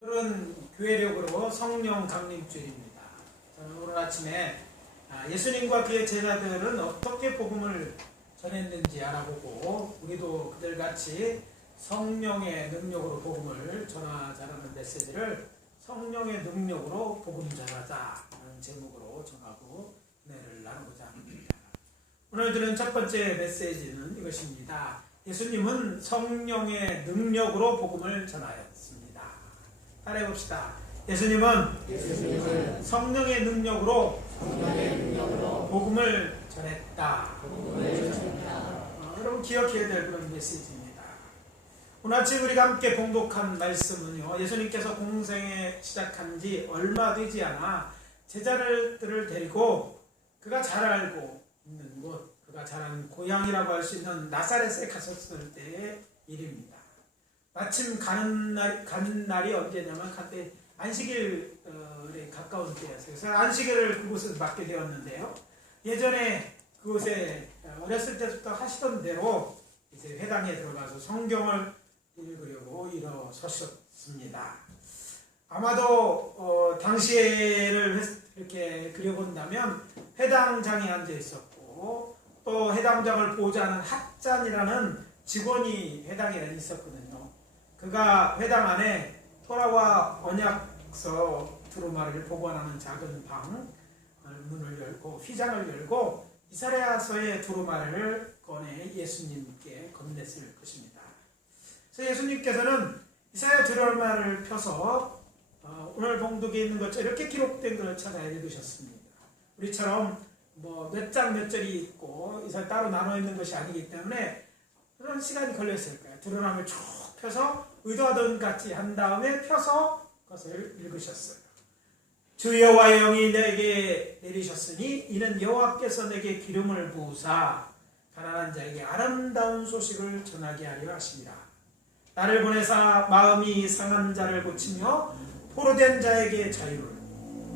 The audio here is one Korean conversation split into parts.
오늘은 교회력으로 성령 강림주일입니다. 저는 오늘 아침에 예수님과 그의 제자들은 어떻게 복음을 전했는지 알아보고 우리도 그들같이 성령의 능력으로 복음을 전하자는 메시지를 성령의 능력으로 복음 전하자는 제목으로 정하고 은혜를 나누고자 합니다. 오늘 들은 첫 번째 메시지는 이것입니다. 예수님은 성령의 능력으로 복음을 전하였습니다. 따라해봅시다. 예수님은 성령의 능력으로 복음을 전했다. 여러분 기억해야 될 그런 메시지입니다. 오늘 아침 우리가 함께 봉독한 말씀은요, 예수님께서 공생에 시작한 지 얼마 되지 않아 제자들을 데리고 그가 잘 알고 있는 곳, 그가 자란 고향이라고 할 수 있는 나사렛에 갔었을 때의 일입니다. 마침 가는 날이 언제냐면 그때 안식일에 가까운 때였어요. 그래서 안식일을 그곳에서 맡게 되었는데요. 예전에 그곳에 어렸을 때부터 하시던 대로 이제 회당에 들어가서 성경을 읽으려고 일어서셨습니다. 아마도 당시를 이렇게 그려본다면 회당장에 앉아 있었고 또 회당장을 보좌하는 학잔이라는 직원이 회당에 있었거든요. 그가 회당 안에 토라와 언약서 두루마리를 보관하는 작은 방 문을 열고 휘장을 열고 이사야서의 두루마리를 꺼내 예수님께 건넸을 것입니다. 그래서 예수님께서는 이사야 두루마리를 펴서 오늘 봉독에 있는 것처럼 이렇게 기록된 것을 찾아 읽으셨습니다. 우리처럼 몇 장 몇 절이 있고 이사 따로 나눠 있는 것이 아니기 때문에 그런 시간이 걸렸을 거예요. 두루마리를 쭉 펴서 의도하던 같이 한 다음에 펴서 그것을 읽으셨어요. 주 여호와의 영이 내게 내리셨으니 이는 여호와께서 내게 기름을 부으사 가난한 자에게 아름다운 소식을 전하게 하려 하심이라. 나를 보내사 마음이 상한 자를 고치며 포로된 자에게 자유를,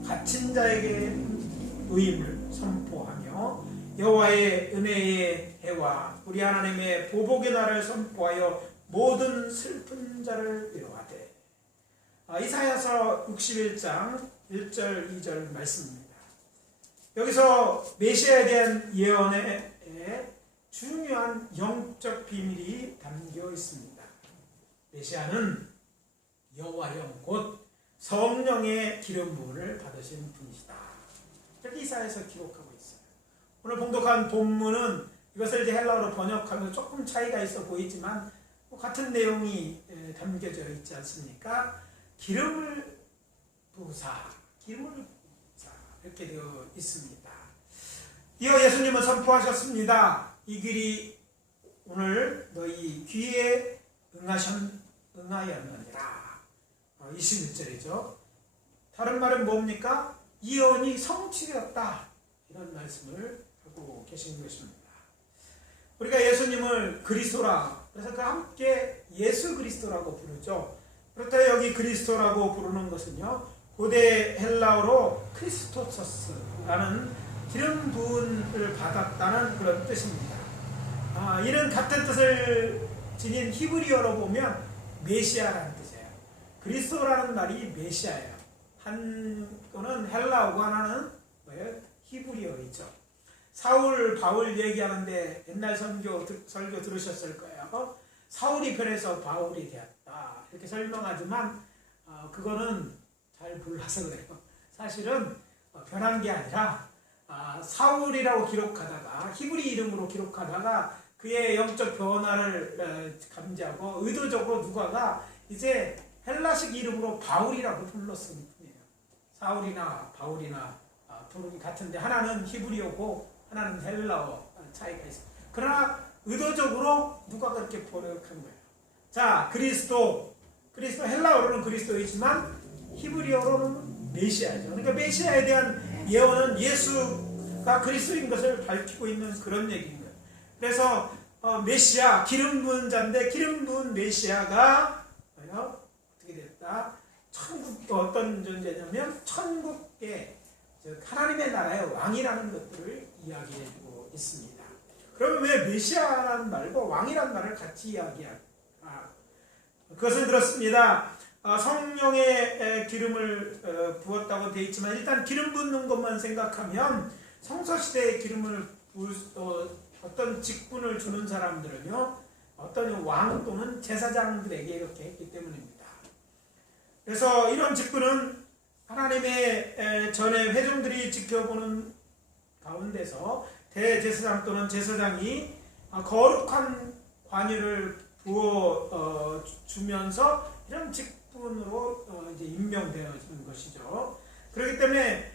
갇힌 자에게 의임을 선포하며 여호와의 은혜의 해와 우리 하나님의 보복의 날을 선포하여 모든 슬픈 자를 위로하되. 이사야서 61장 1절 2절 말씀입니다. 여기서 메시아에 대한 예언에 중요한 영적 비밀이 담겨 있습니다. 메시아는 여호와형 곧 성령의 기름 부음을 받으신 분이시다. 이렇게 이사야에서 기록하고 있어요. 오늘 봉독한 본문은 이것을 이제 헬라어로 번역하면 조금 차이가 있어 보이지만 같은 내용이 담겨져 있지 않습니까? 기름을 부으사 이렇게 되어 있습니다. 이어 예수님은 선포하셨습니다. 이 길이 오늘 너희 귀에 응하였느니라. 21절이죠. 다른 말은 뭡니까? 예언이 성취되었다. 이런 말씀을 하고 계신 것입니다. 우리가 예수님을 그리스도라, 그래서 그 함께 예수 그리스도라고 부르죠. 그렇다면 여기 그리스도라고 부르는 것은요, 고대 헬라어로 크리스토서스라는 기름 부음을 받았다는 그런 뜻입니다. 이는 같은 뜻을 지닌 히브리어로 보면 메시아라는 뜻이에요. 그리스도라는 말이 메시아예요. 한 거는 헬라어고 하나는 뭐예요? 히브리어이죠. 사울, 바울 얘기하는데 옛날 설교 들으셨을 거예요. 사울이 변해서 바울이 되었다. 이렇게 설명하지만 그거는 잘 몰라서 그래요. 사실은 변한 게 아니라 사울이라고 기록하다가 히브리 이름으로 기록하다가 그의 영적 변화를 감지하고 의도적으로 누가가 이제 헬라식 이름으로 바울이라고 불렀을 뿐이에요. 사울이나 바울이나 부름이 같은데 하나는 히브리어고 하나는 헬라어 차이가 있어요. 그러나 의도적으로 누가 그렇게 번역한 거예요. 자, 그리스도 헬라어로는 그리스도이지만 히브리어로는 메시아죠. 그러니까 메시아에 대한 예언은 예수가 그리스도인 것을 밝히고 있는 그런 얘기인 거예요. 그래서 메시아, 기름 부은 자인데 기름 부은 메시아가 어떻게 됐다? 어떤 존재냐면 천국의 하나님의 나라의 왕이라는 것들을 이야기해주고 있습니다. 그러면 왜 메시아라는 말과 왕이라는 말을 같이 이야기할까? 그것을 들었습니다. 성령의 기름을 부었다고 되어 있지만 일단 기름 붓는 것만 생각하면 성서시대에 기름을 어떤 직분을 주는 사람들은요, 어떤 왕 또는 제사장들에게 이렇게 했기 때문입니다. 그래서 이런 직분은 하나님의 전에 회중들이 지켜보는 가운데서 대제사장 또는 제사장이 거룩한 관유를 부어 주면서 이런 직분으로 이제 임명되어지는 것이죠. 그렇기 때문에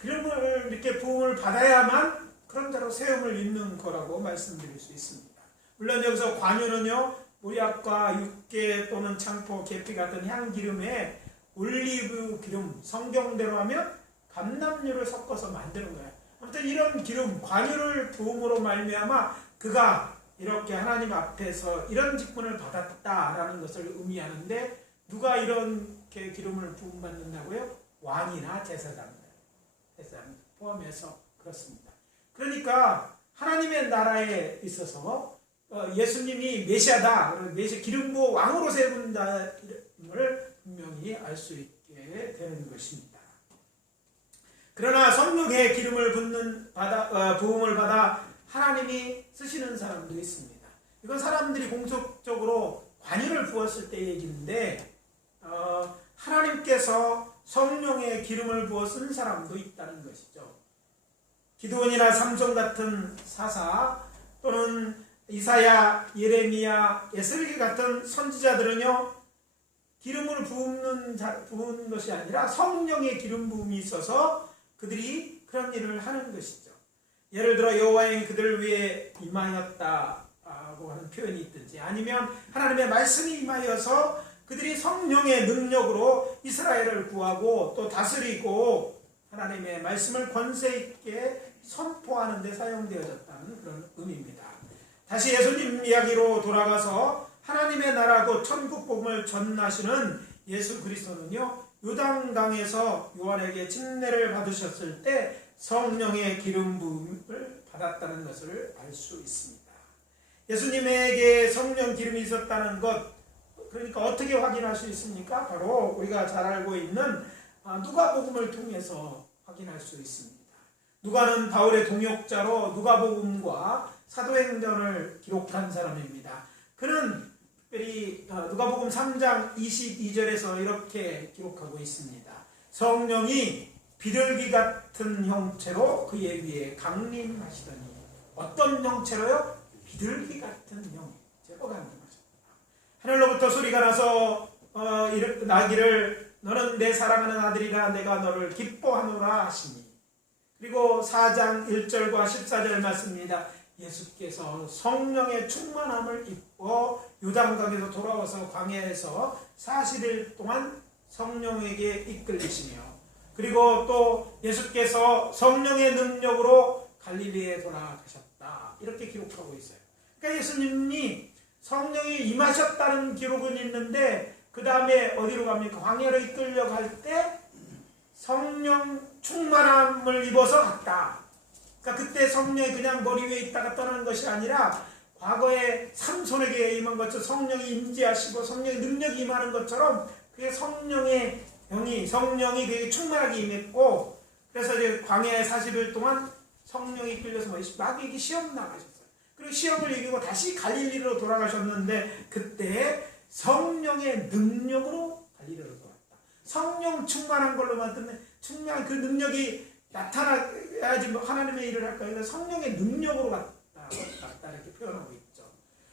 기름을 이렇게 부음을 받아야만 그런 자로 세움을 입는 거라고 말씀드릴 수 있습니다. 물론 여기서 관유는요, 모약과 육계 또는 창포, 계피 같은 향기름에 올리브 기름, 성경대로 하면 감람유를 섞어서 만드는 거예요. 아무튼 이런 기름, 관유를 부음으로 말미암아 그가 이렇게 하나님 앞에서 이런 직분을 받았다라는 것을 의미하는데, 누가 이렇게 기름을 부음받는다고요? 왕이나 제사장 포함해서 그렇습니다. 그러니까 하나님의 나라에 있어서 예수님이 메시아다, 기름 부어 왕으로 세운다를 분명히 알 수 있게 되는 것입니다. 그러나 성령의 기름을 부음을 받아 하나님이 쓰시는 사람도 있습니다. 이건 사람들이 공적으로 관유를 부었을 때 얘기인데, 하나님께서 성령의 기름을 부어 쓴 사람도 있다는 것이죠. 기드온이나 삼손 같은 사사 또는 이사야, 예레미야, 에스겔 같은 선지자들은요, 기름을 부은 것이 아니라 성령의 기름 부음이 있어서 그들이 그런 일을 하는 것이죠. 예를 들어 여호와의 그들을 위해 임하였다고 하는 표현이 있든지, 아니면 하나님의 말씀이 임하여서 그들이 성령의 능력으로 이스라엘을 구하고 또 다스리고 하나님의 말씀을 권세 있게 선포하는 데 사용되어졌다는 그런 의미입니다. 다시 예수님 이야기로 돌아가서 하나님의 나라고 천국 복음을 전하시는 예수 그리스도는요, 요단강에서 요한에게 침례를 받으셨을 때 성령의 기름 부음을 받았다는 것을 알 수 있습니다. 예수님에게 성령 기름이 있었다는 것, 그러니까 어떻게 확인할 수 있습니까? 바로 우리가 잘 알고 있는 누가복음을 통해서 확인할 수 있습니다. 누가는 바울의 동역자로 누가복음과 사도행전을 기록한 사람입니다. 그는 특별히 누가복음 3장 22절에서 이렇게 기록하고 있습니다. 성령이 비둘기 같은 형체로 그의 위에 강림하시더니. 어떤 형체로요? 비둘기 같은 형체로 강림하셨다. 하늘로부터 소리가 나서 나기를 너는 내 사랑하는 아들이라 내가 너를 기뻐하노라 하시니. 그리고 4장 1절과 14절 말씀입니다. 예수께서 성령의 충만함을 입고 요단강에서 돌아와서 광야에서 40일 동안 성령에게 이끌리시며, 그리고 또 예수께서 성령의 능력으로 갈릴리에 돌아가셨다, 이렇게 기록하고 있어요. 그러니까 예수님이 성령이 임하셨다는 기록은 있는데, 그 다음에 어디로 갑니까? 광야로 이끌려갈 때 성령 충만함을 입어서 갔다. 그러니까 그때 성령이 그냥 머리 위에 있다가 떠나는 것이 아니라 과거에 삼손에게 임한 것처럼 성령이 임재하시고 성령의 능력이 임하는 것처럼, 그게 성령의 성령이 그에게 충만하게 임했고, 그래서 이제 광야에 40일 동안 성령이 이끌려서 마귀에게 시험 나가셨어요. 그리고 시험을 이기고 다시 갈릴리로 돌아가셨는데, 그때 성령의 능력으로 갈릴리로 돌아왔다. 성령 충만한 걸로만 듣는 충만한 그 능력이 나타나야지 하나님의 일을 할까? 그러니까 성령의 능력으로 갔다 이렇게 표현하고 있죠.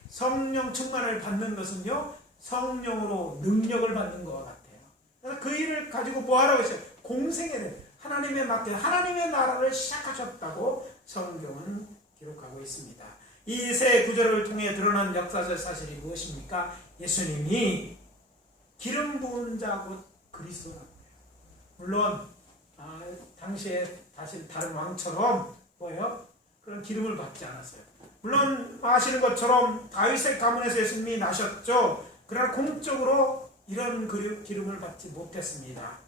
성령 충만을 받는 것은요, 성령으로 능력을 받는 것 같아요. 그래서 그 일을 가지고 뭐 하라고 했어요? 공생애를 하나님에 맡겨 하나님의 나라를 시작하셨다고 성경은 기록하고 있습니다. 이 세 구절을 통해 드러난 역사적 사실이 무엇입니까? 예수님이 기름 부은 자고 그리스도라고요. 물론 당시에 다른 왕처럼 뭐예요? 그런 기름을 받지 않았어요. 물론 아시는 것처럼 다윗의 가문에서 예수님이 나셨죠. 그러나 공적으로 이런 기름을 받지 못했습니다.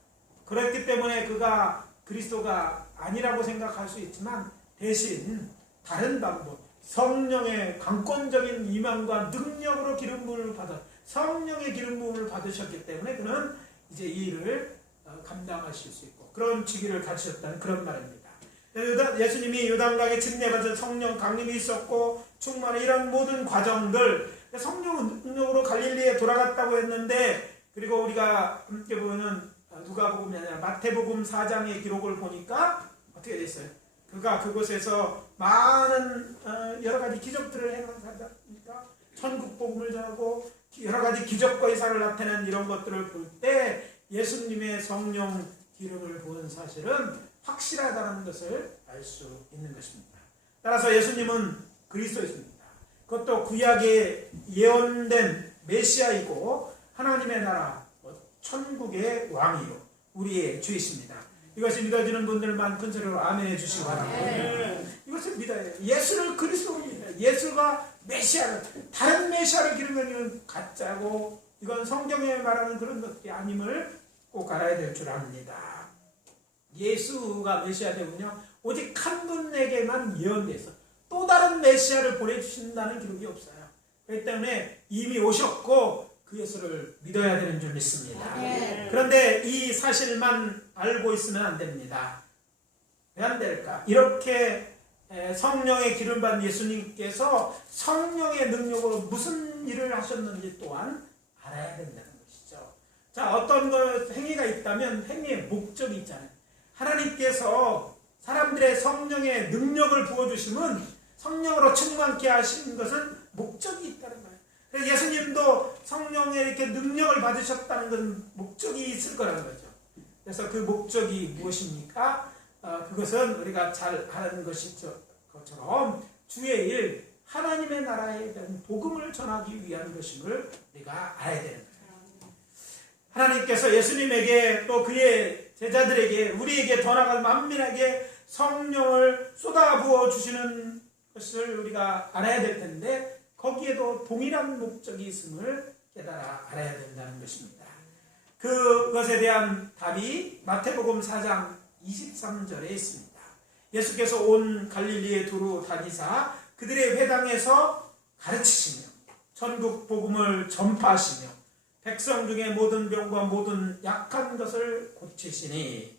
그렇기 때문에 그가 그리스도가 아니라고 생각할 수 있지만, 대신 다른 방법, 성령의 강권적인 임함과 능력으로 기름 부음을 받아 성령의 기름 부음을 받으셨기 때문에 그는 이제 이 일을 감당하실 수 있고 그런 직위를 가지셨다는 그런 말입니다. 예수님이 요단강에 침례받은 성령 강림이 있었고 충만한 이런 모든 과정들, 성령 능력으로 갈릴리에 돌아갔다고 했는데, 그리고 우리가 함께 보는 누가복음이 아니라 마태복음 4장의 기록을 보니까 어떻게 됐어요? 그가 그곳에서 많은 여러 가지 기적들을 행하다 보니까 천국 복음을 전하고 여러 가지 기적과 이사를 나타내는 이런 것들을 볼 때 예수님의 성령 기름을 본 사실은 확실하다는 것을 알 수 있는 것입니다. 따라서 예수님은 그리스도이십니다. 그것도 구약에 예언된 메시아이고 하나님의 나라 천국의 왕이요 우리의 주이십니다. 이것이 믿어지는 분들만 큰 소리로 아멘 해주시기 바랍니다. 이것을 믿어야 해요. 예수를 그리스도로 믿어야 해요. 예수가 메시아를, 다른 메시아를 기르면 이건 가짜고 이건 성경에 말하는 그런 것들이 아님을 꼭 알아야 될 줄 압니다. 예수가 메시아 되면요 오직 한 분에게만 예언돼서 또 다른 메시아를 보내주신다는 기록이 없어요. 그렇기 때문에 이미 오셨고 그 예수를 믿어야 되는 줄 믿습니다. 그런데 이 사실만 알고 있으면 안 됩니다. 왜 안 될까? 이렇게 성령의 기름 받은 예수님께서 성령의 능력으로 무슨 일을 하셨는지 또한 알아야 된다는 것이죠. 자, 어떤 행위가 있다면 행위의 목적이 있잖아요. 하나님께서 사람들의 성령의 능력을 부어주시면 성령으로 충만케 하신 것은 목적이 있다는 거예요. 그래서 예수님도 성령의 이렇게 능력을 받으셨다는 것은 목적이 있을 거라는 거죠. 그래서 그 목적이 무엇입니까? 그것은 우리가 잘 아는 것처럼 주의 일, 하나님의 나라에 대한 복음을 전하기 위한 것임을 우리가 알아야 되는 거예요. 하나님께서 예수님에게 또 그의 제자들에게 우리에게 더 나아가 만민에게 성령을 쏟아부어 주시는 것을 우리가 알아야 될 텐데 거기에도 동일한 목적이 있음을 깨달아 알아야 된다는 것입니다. 그것에 대한 답이 마태복음 4장 23절에 있습니다. 예수께서 온 갈릴리에 두루 다니사 그들의 회당에서 가르치시며 천국 복음을 전파하시며 백성 중에 모든 병과 모든 약한 것을 고치시니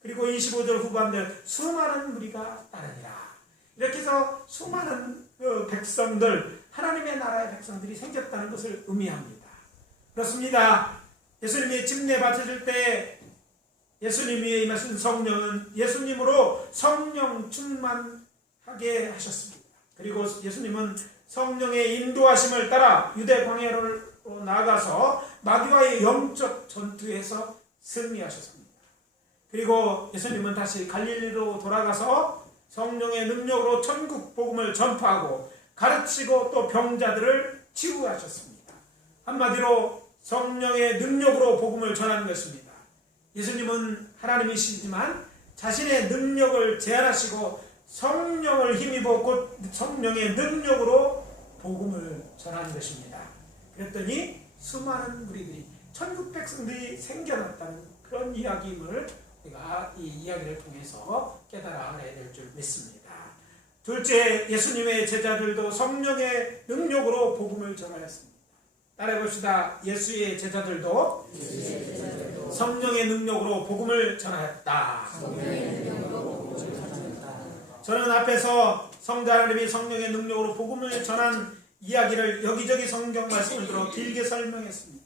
그리고 25절 후반절 수많은 무리가 따르니라. 이렇게 해서 수많은 백성들, 하나님의 나라의 백성들이 생겼다는 것을 의미합니다. 그렇습니다. 예수님이 침례 받으실 때 예수님이 임하신 성령은 예수님으로 성령 충만하게 하셨습니다. 그리고 예수님은 성령의 인도하심을 따라 유대 광야로 나아가서 마귀와의 영적 전투에서 승리하셨습니다. 그리고 예수님은 다시 갈릴리로 돌아가서 성령의 능력으로 천국 복음을 전파하고 가르치고 또 병자들을 치유하셨습니다. 한마디로 성령의 능력으로 복음을 전하는 것입니다. 예수님은 하나님이시지만 자신의 능력을 제한하시고 성령을 힘입어 곧 성령의 능력으로 복음을 전하는 것입니다. 그랬더니 수많은 무리들이 천국 백성들이 생겨났다는 그런 이야기임을 우리가 이 이야기를 통해서 깨달아 알아야 될 줄 믿습니다. 둘째, 예수님의 제자들도 성령의 능력으로 복음을 전하였습니다. 따라해 봅시다. 예수의 제자들도 성령의 능력으로 복음을 전하였다. 저는 앞에서 성자 하나님이 성령의 능력으로 복음을 전한 이야기를 여기저기 성경 말씀을 들어 길게 설명했습니다.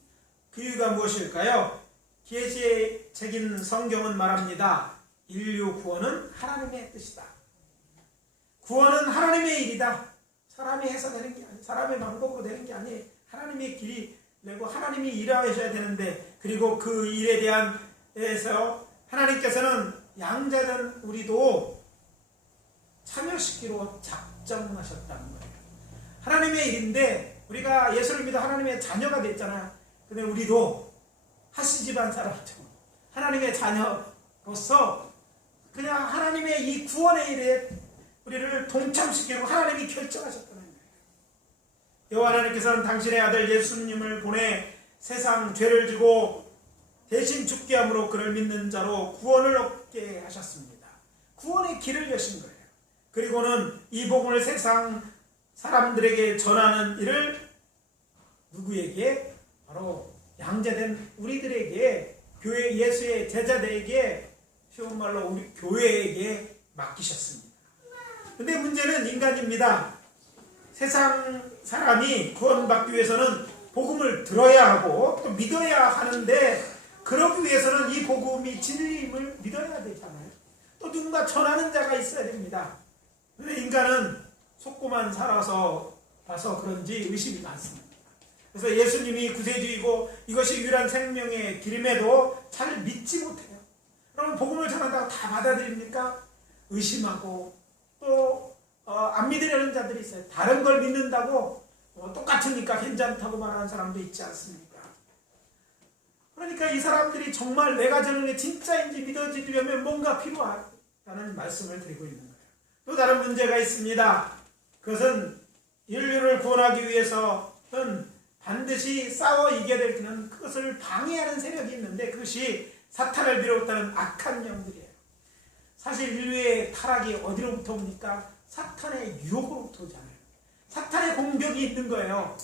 그 이유가 무엇일까요? 계시의 책인 성경은 말합니다. 인류 구원은 하나님의 뜻이다. 구원은 하나님의 일이다. 사람이 해서 되는 게 아니에요. 사람의 방법으로 되는 게 아니에요. 하나님의 길이 내고 하나님이 일하셔야 되는데, 그리고 그 일에 대해서 하나님께서는 양자된 우리도 참여시키러 작정하셨다는 거예요. 하나님의 일인데 우리가 예수를 믿어 하나님의 자녀가 됐잖아요. 근데 우리도 하시 집안 사람처럼 하나님의 자녀로서 그냥 하나님의 이 구원의 일에 우리를 동참시키고 하나님이 결정하셨다는 거예요. 여호와 하나님께서는 당신의 아들 예수님을 보내 세상 죄를 지고 대신 죽게 함으로 그를 믿는 자로 구원을 얻게 하셨습니다. 구원의 길을 여신 거예요. 그리고는 이 복음을 세상 사람들에게 전하는 일을 누구에게? 바로 양자된 우리들에게 교회 예수의 제자들에게 쉬운 말로 우리 교회에게 맡기셨습니다. 근데 문제는 인간입니다. 세상 사람이 구원받기 위해서는 복음을 들어야 하고 또 믿어야 하는데 그러기 위해서는 이 복음이 진리임을 믿어야 되잖아요. 또 누군가 전하는 자가 있어야 됩니다. 근데 인간은 속고만 살아서 봐서 그런지 의심이 많습니다. 그래서 예수님이 구세주이고 이것이 유일한 생명의 길임에도 잘 믿지 못해요. 그러면 복음을 전한다고 다 받아들입니까? 의심하고 또 안 믿으려는 자들이 있어요. 다른 걸 믿는다고 똑같으니까 괜찮다고 말하는 사람도 있지 않습니까? 그러니까 이 사람들이 정말 내가 전하는 게 진짜인지 믿어지려면 뭔가 필요하다는 말씀을 드리고 있는 거예요. 또 다른 문제가 있습니다. 그것은 인류를 구원하기 위해서는 반드시 싸워 이겨야 될 그것을 방해하는 세력이 있는데 그것이 사탄을 비롯하는 악한 영들이에요. 사실 인류의 타락이 어디로부터 옵니까? 사탄의 유혹으로부터 오잖아요. 사탄의 공격이 있는 거예요.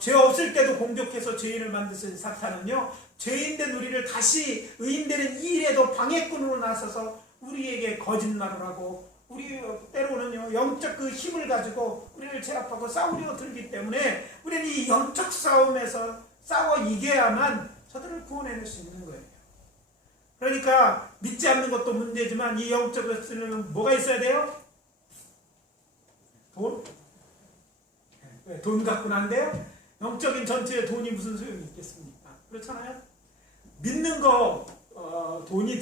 죄 없을 때도 공격해서 죄인을 만드신 사탄은요, 죄인된 우리를 다시 의인되는 이 일에도 방해꾼으로 나서서 우리에게 거짓말을 하고 우리 때로는요 영적 그 힘을 가지고 우리를 제압하고 싸우려 들기 때문에 우리는 이 영적 싸움에서 싸워 이겨야만 저들을 구원해낼 수 있는 거예요. 그러니까 믿지 않는 것도 문제지만 이 영적을 쓰려면 뭐가 있어야 돼요? 돈? 왜? 돈 갖고는 안 돼요? 영적인 전체에 돈이 무슨 소용이 있겠습니까? 그렇잖아요? 믿는 거 돈이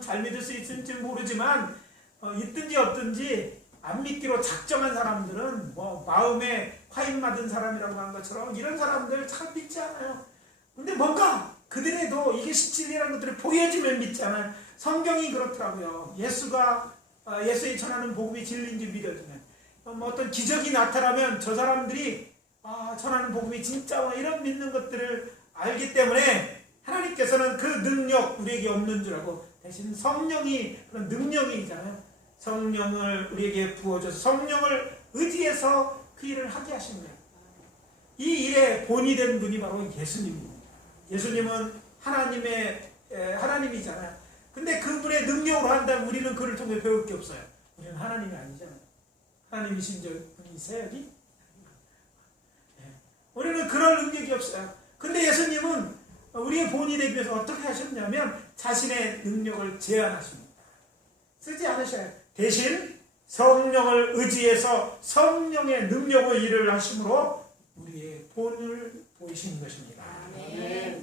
잘 믿을 수 있을지 모르지만 있든지 없든지 안 믿기로 작정한 사람들은 마음에 화인 맞은 사람이라고 하는 것처럼 이런 사람들 잘 믿지 않아요. 근데 뭔가 그들에도 이게 진리라는 것들을 보여주면 믿잖아요. 성경이 그렇더라고요. 예수의 전하는 복음이 진리인지 믿어주면 어떤 기적이 나타나면 저 사람들이 전하는 복음이 진짜구나 이런 믿는 것들을 알기 때문에 하나님께서는 그 능력 우리에게 없는 줄 알고 대신 성령이 그런 능력이잖아요. 성령을 우리에게 부어줘서 성령을 의지해서 그 일을 하게 하신 거예요. 이 일의 본이 된 분이 바로 예수님입니다. 예수님은 하나님이잖아요. 근데 그분의 능력으로 한다면 우리는 그를 통해 배울 게 없어요. 우리는 하나님이 아니잖아요. 하나님이신 분이 있어요, 여기? 우리는 그런 능력이 없어요. 근데 예수님은 우리의 본이 되기 위해서 어떻게 하셨냐면 자신의 능력을 제한하십니다. 쓰지 않으셔요. 대신 성령을 의지해서 성령의 능력의 일을 하심으로 우리의 본을 보이시는 것입니다.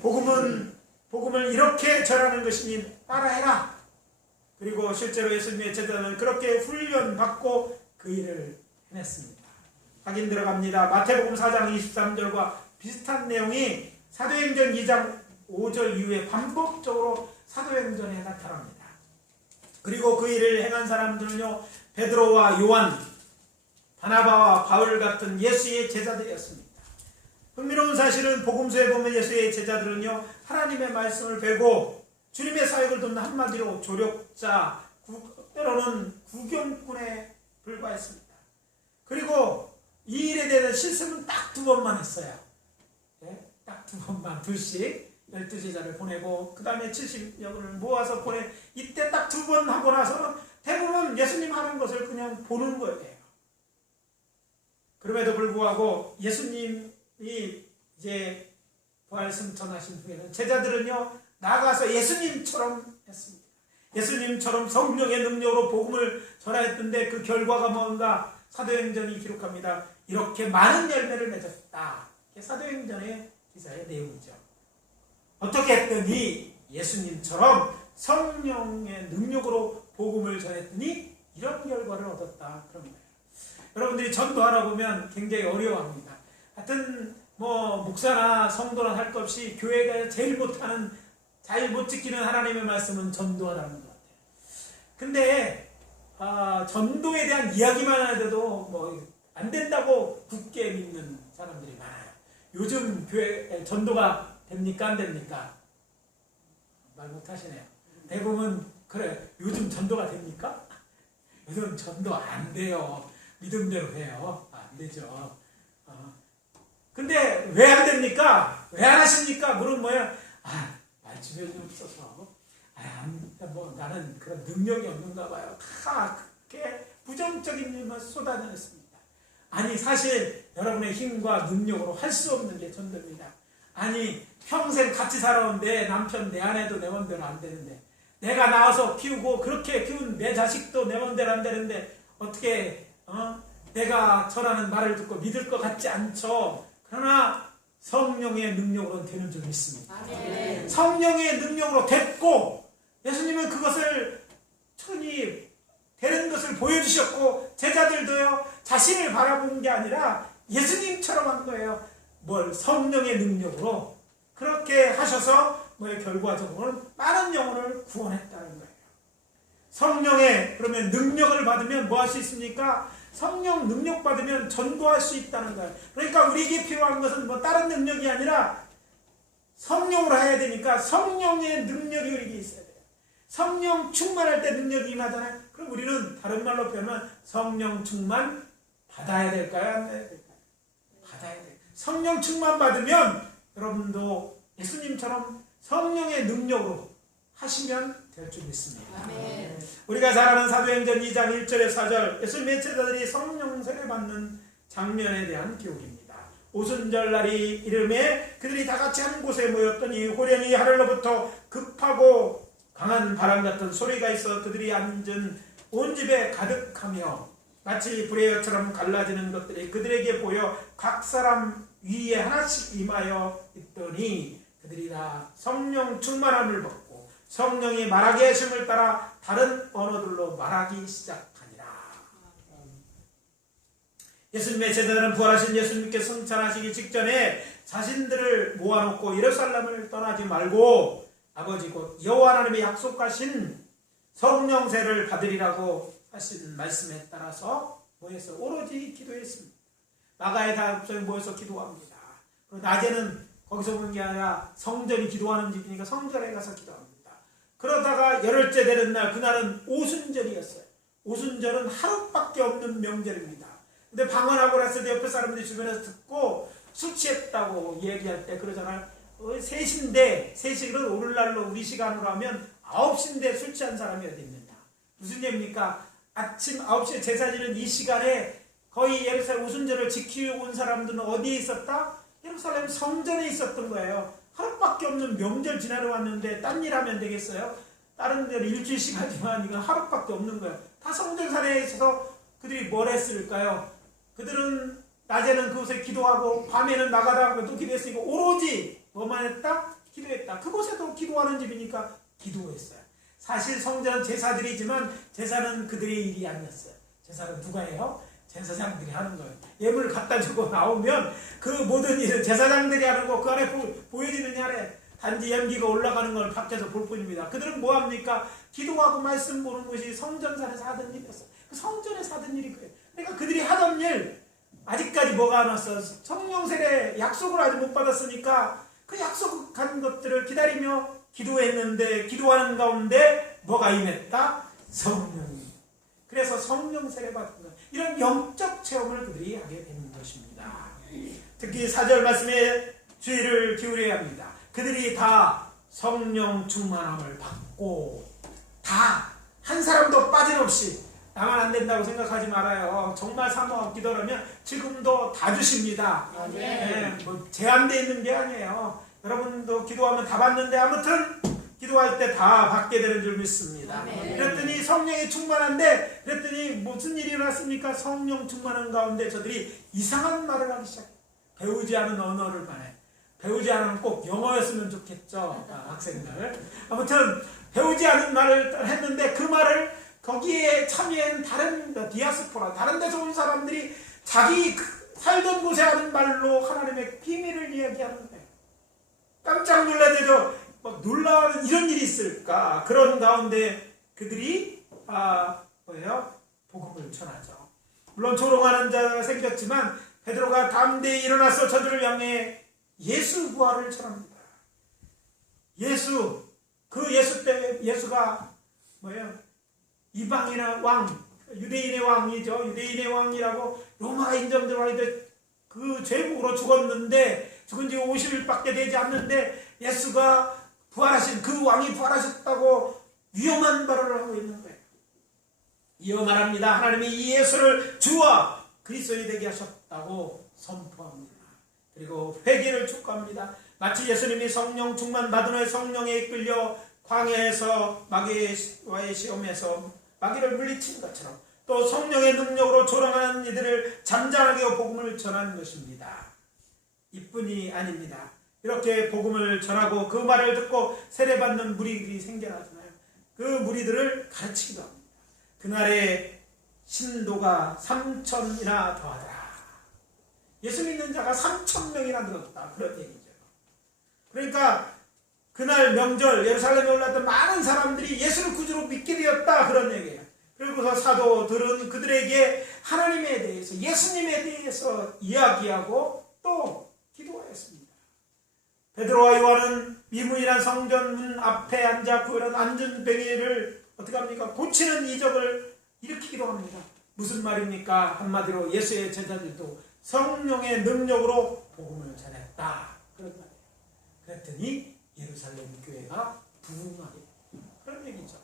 복음을 이렇게 전하는 것이니 따라해라. 그리고 실제로 예수님의 제자는 그렇게 훈련받고 그 일을 해냈습니다. 확인 들어갑니다. 마태복음 4장 23절과 비슷한 내용이 사도행전 2장 5절 이후에 반복적으로 사도행전에 나타납니다. 그리고 그 일을 행한 사람들은요, 베드로와 요한, 바나바와 바울 같은 예수의 제자들이었습니다. 흥미로운 사실은 복음서에 보면 예수의 제자들은요, 하나님의 말씀을 배고 주님의 사역을 돕는 한마디로 조력자, 때로는 구경꾼에 불과했습니다. 그리고 이 일에 대한 실습은 딱 2번만 했어요. 딱 2번만, 2씩 12제자를 보내고 그 다음에 70여분을 모아서 이때 딱 2번 하고 나서는 대부분 예수님 하는 것을 그냥 보는 거예요. 그럼에도 불구하고 예수님이 이제 부활 승천하신 후에는 제자들은요 나가서 예수님처럼 했습니다. 예수님처럼 성령의 능력으로 복음을 전하였던데 그 결과가 뭔가 사도행전이 기록합니다. 이렇게 많은 열매를 맺었다. 사도행전의 기사의 내용이죠. 어떻게 했더니 예수님처럼 성령의 능력으로 복음을 전했더니 이런 결과를 얻었다. 그런 거예요. 여러분들이 전도하러 보면 굉장히 어려워합니다. 하여튼 목사나 성도나 할 것 없이 교회가 제일 못하는, 잘 못 지키는 하나님의 말씀은 전도하라는 것 같아요. 근데 전도에 대한 이야기만 해도 안 된다고 굳게 믿는 사람들이 많아요. 요즘 교회 전도가 됩니까? 안 됩니까? 말 못하시네요. 대부분 그래, 요즘 전도가 됩니까? 요즘 전도 안 돼요. 믿음대로 해요. 안 되죠. 근데 왜 안 됩니까? 왜 안 하십니까? 물은 뭐예요? 말 주변이 없어서 뭐 나는 그런 능력이 없는가 봐요. 다 그렇게 부정적인 일만 쏟아내었습니다. 아니 사실 여러분의 힘과 능력으로 할 수 없는 게 전도입니다. 아니 평생 같이 살아온 내 남편 내 아내도 내 맘대로 안 되는데, 내가 낳아서 키우고 그렇게 키운 내 자식도 내 맘대로 안 되는데 어떻게 내가 전하는 말을 듣고 믿을 것 같지 않죠. 그러나 성령의 능력으로 되는 줄 믿습니다. 아멘. 성령의 능력으로 됐고, 예수님은 그것을 천히 되는 것을 보여주셨고, 제자들도요 자신을 바라본 게 아니라 예수님처럼 한 거예요. 뭘 성령의 능력으로 그렇게 하셔서 결과적으로는 많은 영혼을 구원했다는 거예요. 성령의 그러면 능력을 받으면 뭐 할 수 있습니까? 성령 능력 받으면 전도할 수 있다는 거예요. 그러니까 우리에게 필요한 것은 뭐 다른 능력이 아니라 성령으로 해야 되니까 성령의 능력이 우리에게 있어야 돼요. 성령 충만할 때 능력이 임하잖아요. 그럼 우리는 다른 말로 표현하면 성령 충만 받아야 될까요? 안 받아야 될까요? 받아야 돼요. 성령 충만 받으면 여러분도 예수님처럼 성령의 능력으로 하시면 될 줄 믿습니다. 아멘. 우리가 잘 아는 사도행전 2장 1절에 4절, 예수님의 제자들이 성령 세례 받는 장면에 대한 기록입니다. 오순절 날이 이름에 그들이 다 같이 한 곳에 모였더니 호련히 하늘로부터 급하고 강한 바람 같은 소리가 있어 그들이 앉은 온 집에 가득하며 마치 불의 여처럼 갈라지는 것들이 그들에게 보여 각 사람 위에 하나씩 임하여 있더니 그들이 다 성령 충만함을 받고 성령이 말하게 하심을 따라 다른 언어들로 말하기 시작하니라. 예수님의 제자들은 부활하신 예수님께 승천하시기 직전에 자신들을 모아놓고 예루살렘을 떠나지 말고 아버지 곧 여호와 하나님의 약속하신 성령세를 받으리라고 하신 말씀에 따라서 모여서 오로지 기도했습니다. 마가의 다육성에 모여서 기도합니다. 낮에는 거기서 보는 게 아니라 성전이 기도하는 집이니까 성전에 가서 기도합니다. 그러다가 열흘째 되는 날, 그날은 오순절이었어요. 오순절은 하루밖에 없는 명절입니다. 근데 방언하고 그랬을 때 옆에 사람들이 주변에서 듣고 술 취했다고 얘기할 때 그러잖아요. 3시인데, 3시는 오늘날로 우리 시간으로 하면 9시인데 술 취한 사람이 어디 있느냐. 무슨 얘기입니까? 아침 9시에 제사 지는 이 시간에 거의 예루살렘 오순절을 지키고 온 사람들은 어디에 있었다? 예루살렘 성전에 있었던 거예요. 하루밖에 없는 명절 지나러 왔는데 딴 일 하면 되겠어요? 다른 데는 일주일 시간이지만 이건 하루밖에 없는 거예요. 다 성전산에 있어서 그들이 뭘 했을까요? 그들은 낮에는 그곳에 기도하고 밤에는 나가다가 또 기도했으니까 오로지 뭐만 했다? 기도했다. 그곳에도 기도하는 집이니까 기도했어요. 사실 성전은 제사들이지만 제사는 그들의 일이 아니었어요. 제사는 누가 해요? 제사장들이 하는 거예요. 예물을 갖다 주고 나오면 그 모든 일은 제사장들이 하는 거 그 안에 보여지느냐 래 단지 연기가 올라가는 걸 밖에서 볼 뿐입니다. 그들은 뭐합니까? 기도하고 말씀 보는 것이 성전산에서 하던 일이었어요. 그 성전에서 하던 일이 그래요. 그러니까 그들이 하던 일, 아직까지 뭐가 안 왔어? 성령 세례 약속을 아직 못 받았으니까 그 약속한 것들을 기다리며 기도했는데 기도하는 가운데 뭐가 임했다? 성령이. 그래서 성령 세례 받은 거예요. 이런 영적 체험을 그들이 하게 되는 것입니다. 특히 4절 말씀에 주의를 기울여야 합니다. 그들이 다 성령 충만함을 받고 다 한 사람도 빠짐없이 나만 안 된다고 생각하지 말아요. 정말 사모하고 기도하면 지금도 다 주십니다. 네, 뭐 제한되어 있는 게 아니에요. 여러분도 기도하면 다 받는데 아무튼 기도할 때 다 받게 되는 줄 믿습니다. 그랬더니 성령이 충만한데 그랬더니 무슨 일이 일어났습니까? 성령 충만한 가운데 저들이 이상한 말을 하기 시작해요. 배우지 않은 언어를 말해. 배우지 않으면 꼭 영어였으면 좋겠죠. 학생들. 아무튼 배우지 않은 말을 했는데 그 말을 거기에 참여한 다른 디아스포라, 다른 데서 온 사람들이 자기 살던 곳에 하는 말로 하나님의 비밀을 이야기하는 거예요. 깜짝 놀라대죠. 막 놀라는 이런 일이 있을까? 그런 가운데 그들이 복음을 전하죠. 물론 조롱하는 자가 생겼지만 베드로가 담대히 일어나서 저들을 향해 예수 부활을 전합니다. 예수 때 예수가 이방인의 왕, 유대인의 왕이죠. 유대인의 왕이라고 로마가 인정되고 그 죄복으로 죽었는데 죽은 지 50일밖에 되지 않는데 예수가 부활하신 그 왕이 부활하셨다고 위험한 발언을 하고 있는 거예요. 이어 말합니다. 하나님이 이 예수를 주와 그리스도인이 되게 하셨다고 선포합니다. 그리고 회개를 촉구합니다. 마치 예수님이 성령 충만 받은 후에 성령에 이끌려 광야에서 마귀와의 시험에서 마귀를 물리친 것처럼 또 성령의 능력으로 조롱하는 이들을 잠잠하게 하고 복음을 전하는 것입니다. 이뿐이 아닙니다. 이렇게 복음을 전하고 그 말을 듣고 세례받는 무리들이 생겨나잖아요. 그 무리들을 가르치기도 합니다. 그날의 신도가 3,000이나 더하더라. 예수 믿는 자가 3,000명이나 늘었다. 그런 얘기죠. 그러니까 그날 명절 예루살렘에 올랐던 많은 사람들이 예수를 구주로 믿게 되었다. 그런 얘기예요. 그리고서 사도들은 그들에게 하나님에 대해서 예수님에 대해서 이야기하고 또 기도하였습니다. 베드로와 요한은 미문이란 성전 문 앞에 앉아 그런 안전뱅이를 어떻게 합니까? 고치는 이적을 일으키기도 합니다. 무슨 말입니까? 한마디로 예수의 제자들도 성령의 능력으로 복음을 전했다. 그런 말이에요. 그랬더니 예루살렘 교회가 부흥하게 그런 얘기죠.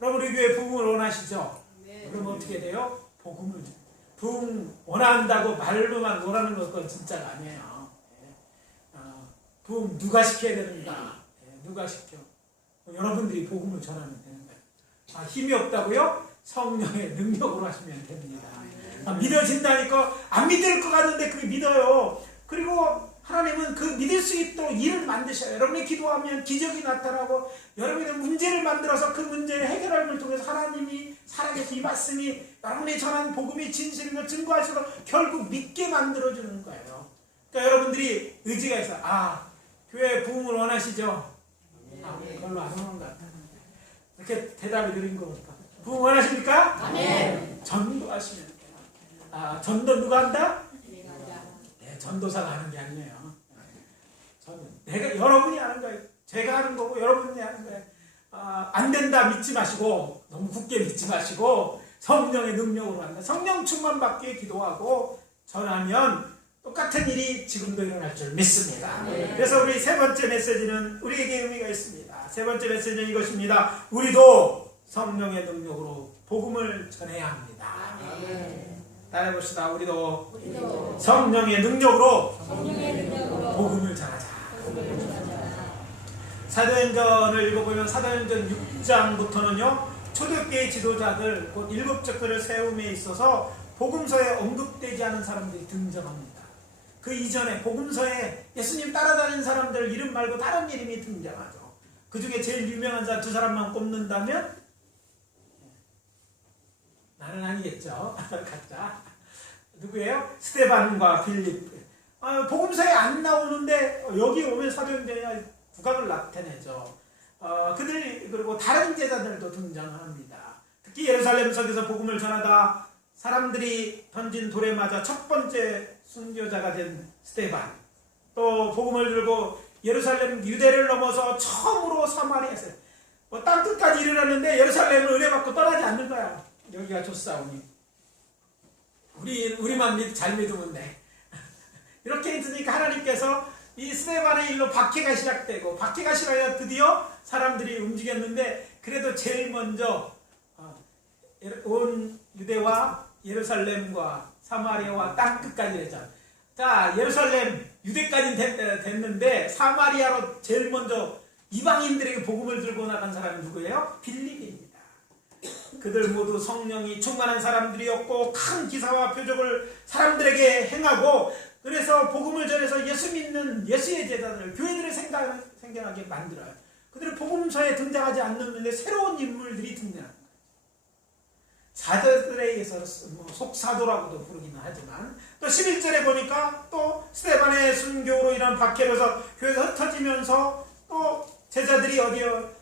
여러분 우리 교회 부흥을 원하시죠? 네. 그럼 어떻게 돼요? 복음을 부흥 원한다고 말로만 원하는 건 진짜가 아니에요. 부흥 누가 시켜야 되는가? 누가 시켜? 여러분들이 복음을 전하면 되는 거예요. 힘이 없다고요? 성령의 능력으로 하시면 됩니다. 믿어진다니까 안 믿을 것 같은데 그게 믿어요. 그리고 하나님은 그 믿을 수 있도록 일을 만드셔요. 여러분이 기도하면 기적이 나타나고 여러분의 문제를 만들어서 그 문제를 해결함을 통해서 하나님이 살아계신 이 말씀이 여러분이 전한 복음이 진실인 걸 증거하셔서 결국 믿게 만들어주는 거예요. 그러니까 여러분들이 의지가 있어요. 교회 부흥을 원하시죠? 별로 안 오는 것 같아요. 이렇게 대답이 드린 것 같아요. 부흥 원하십니까? 아멘. 전도하시면 돼요. 전도 누가 한다? 네, 전도사가 하는 게 아니에요. 내가 여러분이 하는 거예요. 제가 하는 거고 여러분이 하는 거예요. 안 된다 믿지 마시고 너무 굳게 믿지 마시고 성령의 능력으로 한다. 성령 충만 받기에 기도하고 전하면 똑같은 일이 지금도 일어날 줄 믿습니다. 네. 그래서 우리 세 번째 메시지는 우리에게 의미가 있습니다. 세 번째 메시지는 이것입니다. 우리도 성령의 능력으로 복음을 전해야 합니다. 네. 따라해봅시다. 우리도 성령의 능력으로 복음을 전하자. 사도행전을 읽어보면 사도행전 6장부터는요 초대교회 지도자들 곧 7척들을 세움에 있어서 복음서에 언급되지 않은 사람들이 등장합니다. 그 이전에 복음서에 예수님 따라다니는 사람들 이름 말고 다른 이름이 등장하죠. 그 중에 제일 유명한 자 두 사람만 꼽는다면 나는 아니겠죠. 각자 누구예요? 스데반과 빌립. 복음서에 안 나오는데 여기 오면 사도행전이 국악을 나타내죠. 그들 그리고 다른 제자들도 등장합니다. 특히 예루살렘 성에서 복음을 전하다 사람들이 던진 돌에 맞아 첫 번째 순교자가 된 스데반, 또 복음을 들고 예루살렘 유대를 넘어서 처음으로 사마리아에서 땅끝까지 이르렀는데 예루살렘을 은혜받고 떠나지 않는 거야. 여기가 좋사오니 우리만 잘 믿으면 돼. 이렇게 있으니까 하나님께서 이 스데반의 일로 박해가 시작되고 박해가 시작해서 드디어 사람들이 움직였는데 그래도 제일 먼저 온 유대와 예루살렘과 사마리아와 땅끝까지 했죠. 자, 예루살렘 유대까지 됐는데 사마리아로 제일 먼저 이방인들에게 복음을 들고 나간 사람이 누구예요? 빌립입니다. 그들 모두 성령이 충만한 사람들이었고 큰 기사와 표적을 사람들에게 행하고 그래서 복음을 전해서 예수 믿는 예수의 제자들, 교회들을 생겨나게 만들어요. 그들은 복음서에 등장하지 않는데 새로운 인물들이 등장합니다. 사도들에 의해서 속사도라고도 부르기는 하지만 또 11절에 보니까 또 스데반의 순교로 인한 박해로 해서 교회가 흩어지면서 또 제자들이 어디요?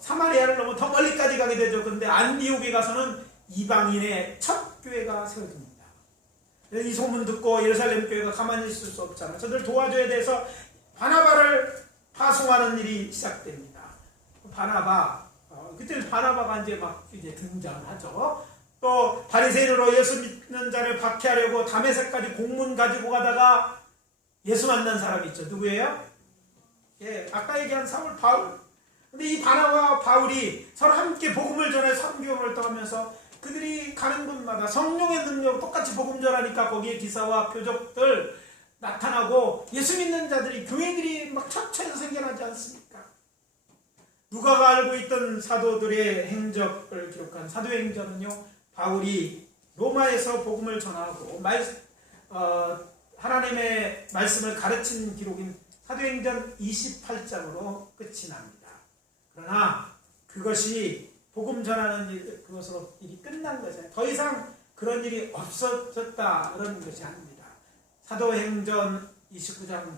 사마리아를 넘어 더 멀리까지 가게 되죠. 그런데 안디옥에 가서는 이방인의 첫 교회가 세워집니다. 이 소문 듣고 예루살렘 교회가 가만히 있을 수 없잖아요. 저들 도와줘야 돼서 바나바를 파송하는 일이 시작됩니다. 그때 바나바가 이제 등장하죠. 또 바리새인으로 예수 믿는 자를 박해하려고 다메섹까지 공문 가지고 가다가 예수 만난 사람이 있죠. 누구예요? 아까 얘기한 사울, 바울. 근데 이 바나바와 바울이 서로 함께 복음을 전해 선교를 떠가면서 그들이 가는 곳마다 성령의 능력 똑같이 복음 전하니까 거기에 기사와 표적들 나타나고 예수 믿는 자들이, 교회들이 막 천천히 생겨나지 않습니까? 누가가 알고 있던 사도들의 행적을 기록한 사도행전은요, 바울이 로마에서 복음을 전하고 하나님의 말씀을 가르친 기록인 사도행전 28장으로 끝이 납니다. 그러나 그것이 복음 전하는 그것으로 일이 끝난 거죠. 더 이상 그런 일이 없어졌다 그런 것이 아닙니다. 사도행전 29장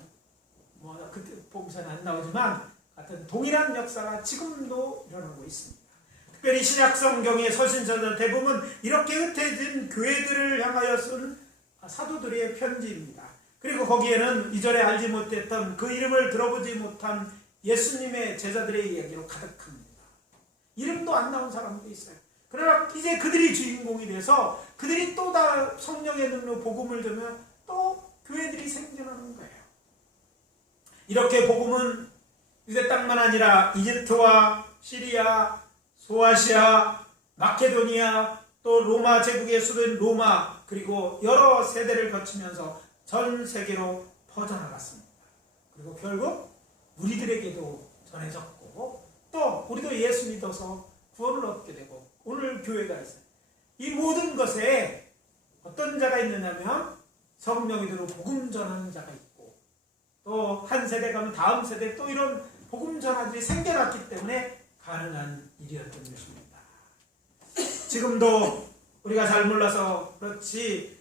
그때 복음서는 안 나오지만 같은 동일한 역사가 지금도 일어나고 있습니다. 특별히 신약 성경의 서신서들 대부분 이렇게 흩어진 교회들을 향하여 쓴 사도들의 편지입니다. 그리고 거기에는 이전에 알지 못했던 그 이름을 들어보지 못한 예수님의 제자들의 이야기로 가득합니다. 이름도 안 나온 사람도 있어요. 그러나 이제 그들이 주인공이 돼서 그들이 또 다 성령의 능력 복음을 들으면 또 교회들이 생겨나는 거예요. 이렇게 복음은 유대 땅만 아니라 이집트와 시리아, 소아시아, 마케도니아, 또 로마 제국의 수도인 로마, 그리고 여러 세대를 거치면서 전 세계로 퍼져나갔습니다. 그리고 결국 우리들에게도 전해졌고 또 우리도 예수 믿어서 구원을 얻게 되고 오늘 교회가 있어요. 이 모든 것에 어떤 자가 있느냐면 성령이 들어 복음 전하는 자가 있고 또 한 세대 가면 다음 세대 또 이런 복음 전하들이 생겨났기 때문에 가능한 일이었던 것입니다. 지금도 우리가 잘 몰라서 그렇지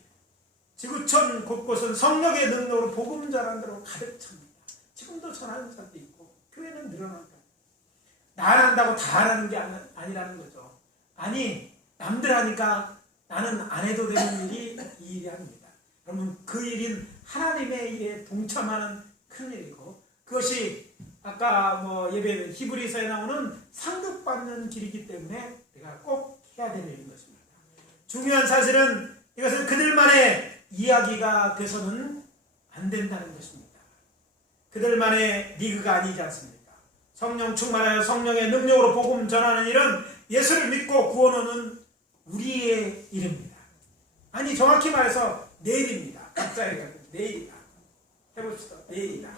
지구촌 곳곳은 성령의 능력으로 복음 전하는 대로 가득 찹니다. 지금도 전하는 사람도 있고 교회는 늘어난다. 나 한다고 다 하는 게 아니라는 거죠. 아니 남들 하니까 나는 안 해도 되는 일이 이 일이 아닙니다. 여러분 그 일인 하나님의 일에 동참하는 큰 일이고 그것이 아까 예배 히브리서에 나오는 상급받는 길이기 때문에 내가 꼭 해야 될 일인 것입니다. 중요한 사실은 이것은 그들만의 이야기가 돼서는 안 된다는 것입니다. 그들만의 리그가 아니지 않습니까? 성령 충만하여 성령의 능력으로 복음 전하는 일은 예수를 믿고 구원 얻는 우리의 일입니다. 아니 정확히 말해서 내일입니다. 각자의 내일이다. 해봅시다. 내일이다.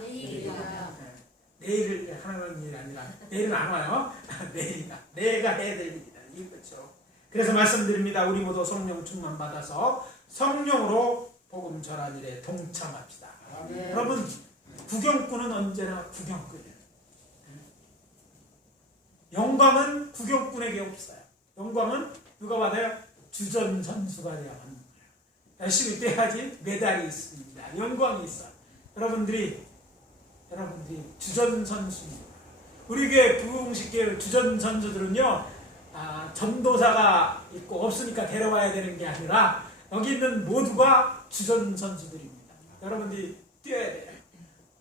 내일을 하는 일이 아니라 내일은 안 와요. 내일이다. 내가 해야 될 일이다. 이거죠. 그래서 말씀드립니다. 우리 모두 성령 충만 받아서 성령으로 복음 전하는 일에 동참합시다. 네. 여러분 구경꾼은 언제나 구경꾼이에요. 영광은 구경꾼에게 없어요. 영광은 누가 받아요? 주전 선수가 돼야 받는 거예요. 열심히 뛰어야지 메달이 있습니다. 영광이 있어요. 여러분들이 주전 선수입니다. 우리 교회 부흥식교회 주전 선수들은요, 전도사가 있고 없으니까 데려와야 되는 게 아니라 여기 있는 모두가 주전 선수들입니다. 여러분들이 뛰어야 돼요.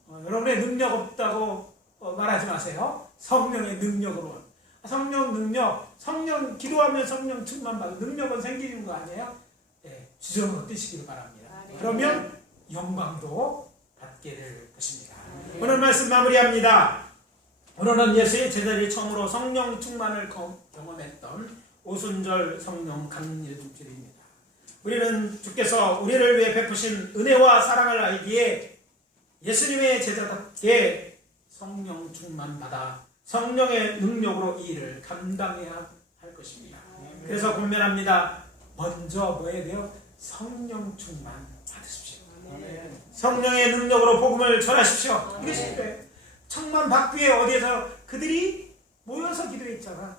여러분의 능력 없다고 말하지 마세요. 성령의 능력으로. 성령 능력, 성령 기도하면 성령 충만 받고 능력은 생기는 거 아니에요? 네, 주전으로 뛰시길 바랍니다. 그러면 영광도 받게 될 것입니다. 오늘 말씀 마무리합니다. 오늘은 예수의 제자들이 처음으로 성령 충만을 경험했던 오순절 성령 감리주일입니다. 우리는 주께서 우리를 위해 베푸신 은혜와 사랑을 알기에 예수님의 제자답게 성령 충만 받아 성령의 능력으로 이 일을 감당해야 할 것입니다. 그래서 권면합니다. 먼저 뭐 해야 돼요? 성령 충만 받으십시오. 성령의 능력으로 복음을 전하십시오. 이것이 돼. 청만 받기 위해 어디에서 그들이 모여서 기도했잖아.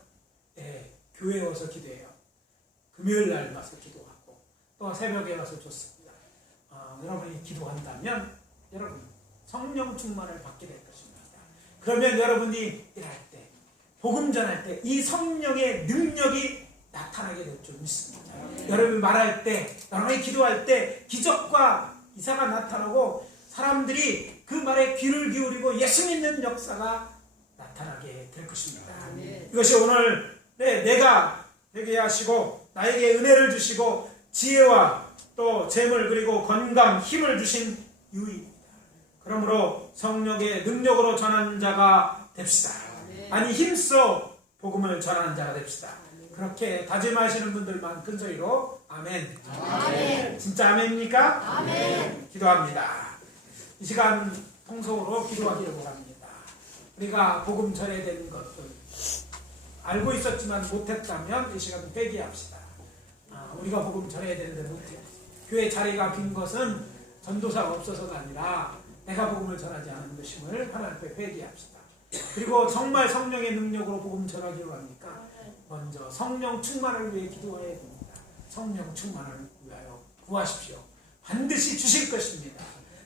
네, 교회에 와서 기도해요. 금요일 날 와서 기도하고 또 새벽에 와서 줬습니다. 여러분이 기도한다면 여러분 성령 충만을 받게 될 것입니다. 그러면 여러분이 일할 때 복음 전할 때 이 성령의 능력이 나타나게 될 줄 믿습니다. 여러분이 말할 때 여러분이 기도할 때 기적과 이사가 나타나고 사람들이 그 말에 귀를 기울이고 예수 믿는 역사가 나타나게 될 것입니다. 이것이 오늘 내가 되게 하시고 나에게 은혜를 주시고 지혜와 또 재물 그리고 건강 힘을 주신 유의입니다. 그러므로 성령의 능력으로 전하는 자가 됩시다. 아니 힘써 복음을 전하는 자가 됩시다. 그렇게 다짐하시는 분들만 큰 소리로 아멘. 아멘. 진짜 아멘입니까? 아멘. 기도합니다. 이 시간 통성으로 기도하기를 원합니다. 우리가 복음 전해야 되는 것들 알고 있었지만 못했다면 이 시간 회개합시다. 우리가 복음 전해야 되는데 못해. 교회 자리가 빈 것은 전도사가 없어서가 아니라 내가 복음을 전하지 않은 것임을 하나님 앞에 회개합시다. 그리고 정말 성령의 능력으로 복음 전하기로 합니까? 먼저 성령 충만을 위해 기도해야 됩니다. 성령 충만을 위하여 구하십시오. 반드시 주실 것입니다.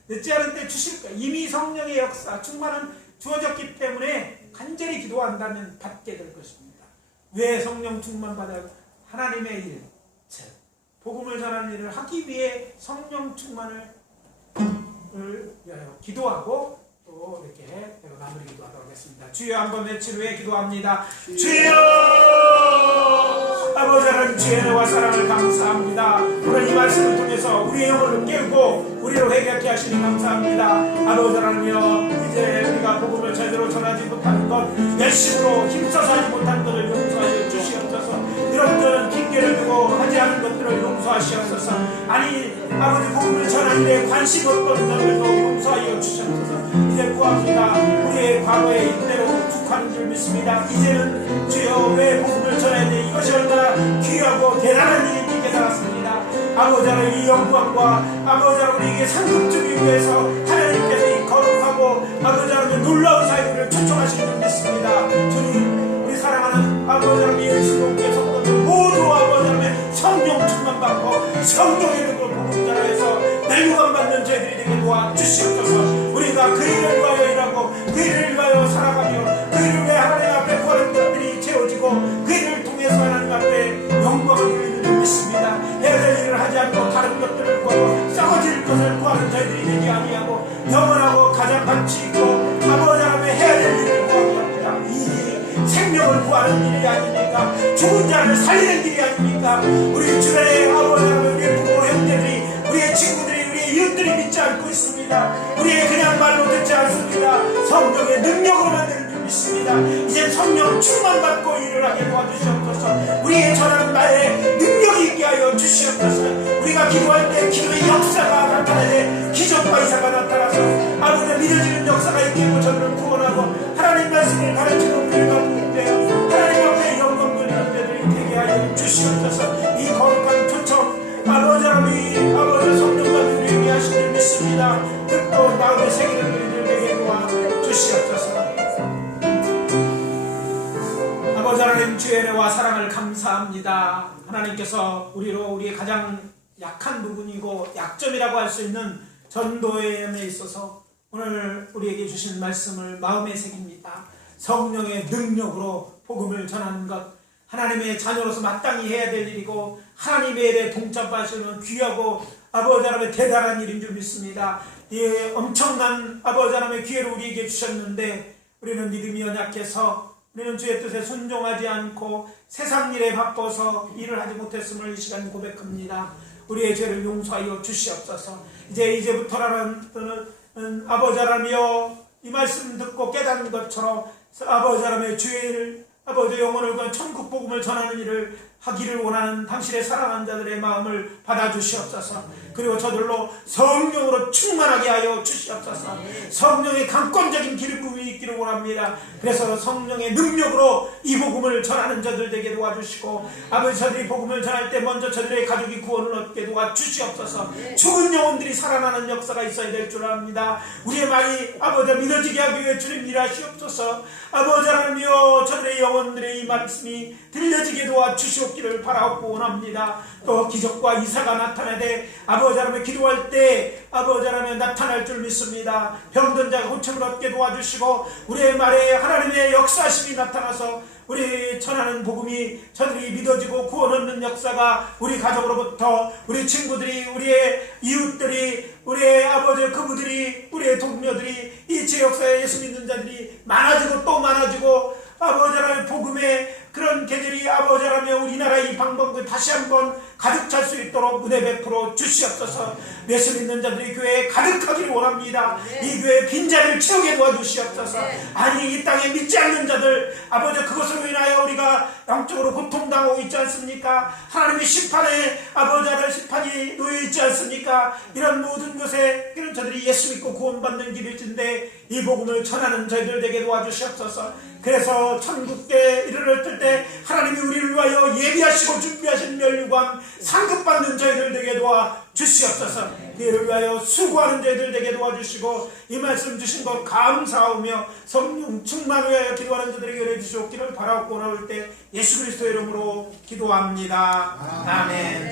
늦지 않은 때 주실 거예요. 이미 성령의 역사 충만은 주어졌기 때문에 간절히 기도한다면 받게 될 것입니다. 왜 성령 충만 받아요? 하나님의 일, 즉 복음을 전하는 일을 하기 위해 성령 충만을 위하여 기도하고 또 이렇게 마무리 기도하도록 하겠습니다. 주여 한번 외칠 후에 기도합니다. 주여! 아버지 하나님 주의 은혜와 사랑을 감사합니다. 오늘 이 말씀을 통해서 우리의 영혼을 깨우고 우리를 회개하게 하시니 감사합니다. 아버지 하나님이여, 이제 우리가 복음을 제대로 전하지 못하는 것, 열심으로 힘써서 하지 못한 것을 용서하여 주시옵소서. 이런저런 핑계를 두고 하지 않은 것들을 용서하시옵소서. 아니 아버지 복음을 전하는데 관심 없던 것들도 용서하여 주시옵소서. 이제 구합니다. 우리의 과거의 인대로 죽하는 줄 믿습니다. 이제는 주여 왜 복음을 전해야 돼? 이것이 얼마나 귀하고 대단한 일인지 깨달았습니다. 아버지 하나님 이 영광과 아버지 하나님 우리에게 상급 주기 위해서 하나님께서 이 거룩하고 아버지 하나님 놀라운 사역을 초청하신 줄 믿습니다. 주님, 우리 사랑하는 아버지 하나님 예수님께 성도들 모두 아버지 하나님 성령 충만 받고 성령의 능력으로 복음 전하여서 멸류관 받는 저희들이 되게 도와주시옵소서. 우리가 그 일을 위하여 일하고 그 일을 위하여 살아가며 그 일을 위해 하나님 앞에 구하는 것들이 채워지고 그 일을 통해서 하나님 앞에 영광을 돌리는 줄 믿습니다. 해야 될 일을 하지 않고 다른 것들을 구하고 썩어질 것을 구하는 저희들이 되게 아니하고 영원하고 가장 가치 있고 아버지 하나님의 해야 될 일을 구하고 합니다. 이 일이 생명을 구하는 일이 아닙니까? 죽은 자를 살리는 일이 아닙니까? 우리 주변에 아버지 하나님 우리의 부모 형제들이 우리의 친구들이 우리의 이웃들이 믿지 않고 있습니다. 우리의 그냥 말로 듣지 않습니다. 성령의 능력으로 만드는 줄 믿습니다. 이제 성령 충만 받고 일을 하게 도와주시옵소서. 우리의 전하는 말에 능력이 있게 하여 주시옵소서. 우리가 기도할 때 기도의 역사가 나타나야 돼. 기적과 이사가 나타나서 아버지 믿어지는 역사가 있게 하고 저들을 구원하고 하나님 말씀을 가르치고 교육하고 있대요. 하나님 앞에 영광 돌리는 자들이 되게 하여 주시옵소서. 이 거룩한 초청 아버지 하나님 아버지 성령과 우리에게 하신 줄 믿습니다. 듣고 마음의 새기는 우리들 되게 도와주시옵소서. 아버지 하나님 주의 은혜와 사랑을 감사합니다. 하나님께서 우리의 가장 약한 부분이고 약점이라고 할 수 있는 전도에 있어서 오늘 우리에게 주신 말씀을 마음에 새깁니다. 성령의 능력으로 복음을 전하는 것, 하나님의 자녀로서 마땅히 해야 될 일이고 하나님의 일에 동참하시는 귀하고 아버지 하나님의 대단한 일인 줄 믿습니다. 예, 엄청난 아버지 하나님의 기회를 우리에게 주셨는데 우리는 믿음이 연약해서 우리는 주의 뜻에 순종하지 않고 세상 일에 바빠서 일을 하지 못했음을 이 시간 고백합니다. 우리의 죄를 용서하여 주시옵소서. 이제부터라는 아버지 하나님이여, 이 말씀 듣고 깨닫는 것처럼 아버지 하나님의 죄를 아버지 영혼을 건 천국 복음을 전하는 일을 하기를 원하는 당신의 사랑하는 자들의 마음을 받아주시옵소서. 그리고 저들로 성령으로 충만하게 하여 주시옵소서. 성령의 강권적인 기름부음이 있기를 원합니다. 그래서 성령의 능력으로 이 복음을 전하는 자들 되게 도와주시고 아버지 저들이 복음을 전할 때 먼저 저들의 가족이 구원을 얻게 도와주시옵소서. 죽은 영혼들이 살아나는 역사가 있어야 될 줄 압니다. 우리의 말이 아버지 믿어지게 하기 위해 주님 일하시옵소서. 아버지 하나님이여, 저들의 영혼들의 이 말씀이 들려지게 도와주시옵기를 바라고 원합니다. 또 기적과 이사가 나타나되 아버지 하나님 기도할 때 아버지 하나님 나타날 줄 믿습니다. 병든 자가 고침을 얻게 도와주시고 우리의 말에 하나님의 역사심이 나타나서 우리 전하는 복음이 저들이 믿어지고 구원 얻는 역사가 우리 가족으로부터 우리 친구들이 우리의 이웃들이 우리의 아버지 그부들이 우리의 동료들이 이 제 역사에 예수 믿는 자들이 많아지고 또 많아지고 아버지 하나님 복음의 그런 계절이 아버지 하나님 우리나라 이 방법을 다시 한번 가득 찰 수 있도록 은혜 베풀어 주시옵소서. 예수 믿는 자들이 교회에 가득하기를 원합니다. 이 교회의 빈자리를 채우게 도와주시옵소서. 아니 이 땅에 믿지 않는 자들 아버지 그것으로 인하여 우리가 영적으로 고통당하고 있지 않습니까? 하나님의 심판에 아버지 하나님 심판이 놓여있지 않습니까? 이런 모든 것에 이런 저들이 예수 믿고 구원받는 길일진데 이 복음을 전하는 저희들 되게 도와주시옵소서. 그래서 천국에 이르렀을 때 하나님이 우리를 위하여 예비하시고 준비하신 면류관 상급받는 저희들 되게 도와주시옵소서. 이를 위하여 수고하는 저희들 되게 도와주시고 이 말씀 주신 것 감사하며 성령 충만을 위하여 기도하는 자들에게 은혜 주시옵기를 바라고 나올 때 예수 그리스도의 이름으로 기도합니다. 아멘.